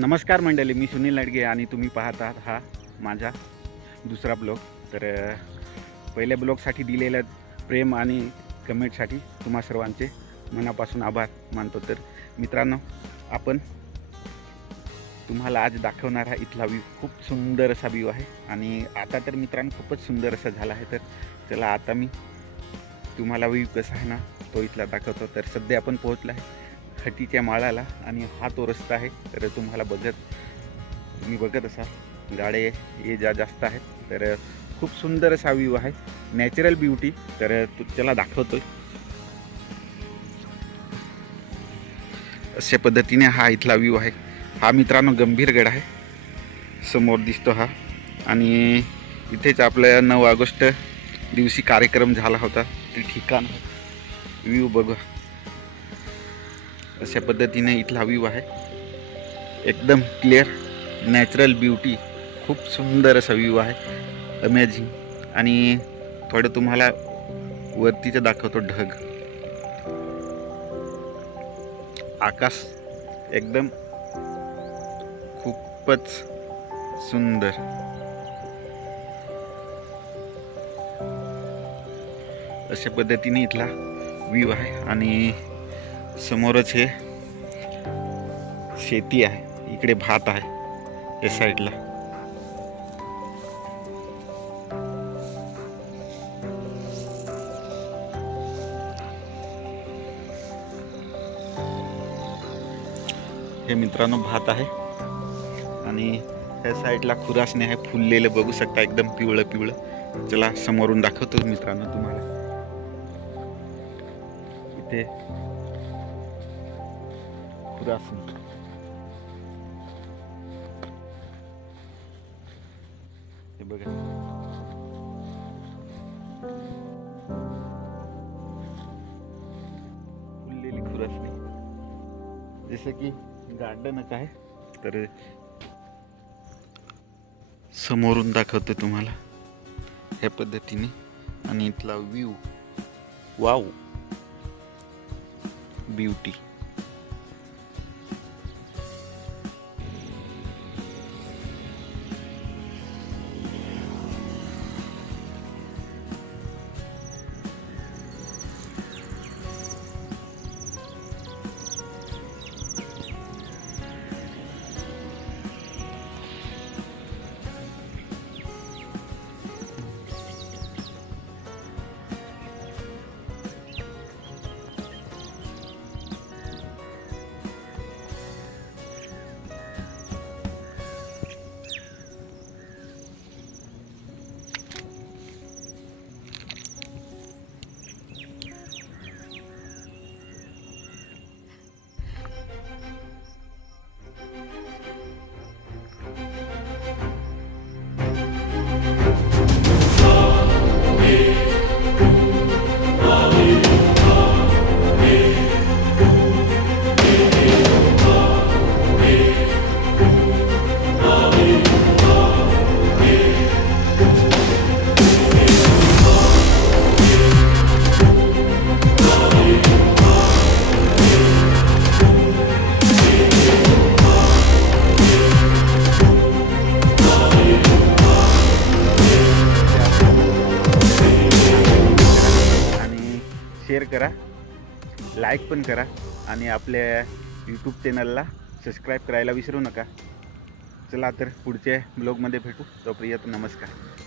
नमस्कार मंडळी, मी सुनील लडगे आणि तुम्ही पाहत आहात हा माझा दुसरा ब्लॉग. तर पहिल्या ब्लॉगसाठी दिलेल्या प्रेम आणि कमेंटसाठी तुम्हा सर्वांचे मनापासून आभार मानतो. तर मित्रांनो, आपण तुम्हाला आज दाखवणारा इथला व्ह्यू खूप सुंदर असा व्ह्यू आहे आणि आता तर मित्रांनो खूपच सुंदर असा झाला आहे. तर चला आता मी तुम्हाला व्ह्यू कसा आहे ना तो इथला दाखवतो. तर सध्या आपण पोहोचला आहे खटीच्या माळाला आणि हा तो रस्ता आहे. तर तुम्हाला तुम्ही बघत असाल गाड्या ये जा जास्त आहेत. तर खूप सुंदर असा व्ह्यू आहे, नॅचरल ब्युटी. तर चला दाखवतोय. अशा पद्धतीने हा इथला व्ह्यू आहे. हा मित्रांनो गंभीरगड आहे, समोर दिसतो हा. आणि इथेच आपल्या 9 ऑगस्ट दिवशी कार्यक्रम झाला होता ते ठिकाण व्ह्यू बघा. अशा पद्धतीने इथला व्ह्यू आहे, एकदम क्लिअर, नॅचरल ब्युटी, खूप सुंदर असा व्ह्यू आहे, अमेझिंग. आणि थोडं तुम्हाला वरतीचं दाखवतो. ढग, आकाश एकदम खूपच सुंदर. अशा पद्धतीने इथला व्ह्यू आहे आणि समोरच हे शेती आहे, इकडे भात आहे या साईडला. हे मित्रांनो भात आहे आणि ह्या साईडला खुरासणे आहे, फुललेलं बघू शकता, एकदम पिवळं पिवळं. चला समोरून दाखवतो मित्रांनो तुम्हाला. इथे खुरासणी, हे बघा, फुललेली खुरासणी, जसं की गार्डनच आहे. तर समोरून दाखवतो तुम्हाला ह्या पद्धतीने. आणि इथला व्ह्यू, वाव, ब्युटी. शेअर करा, लाईक पण करा आणि आपल्या यूट्यूब चॅनलला सबस्क्राईब करायला विसरू नका. चला तर पुढच्या ब्लॉगमध्ये भेटू. तोपर्यंत नमस्कार.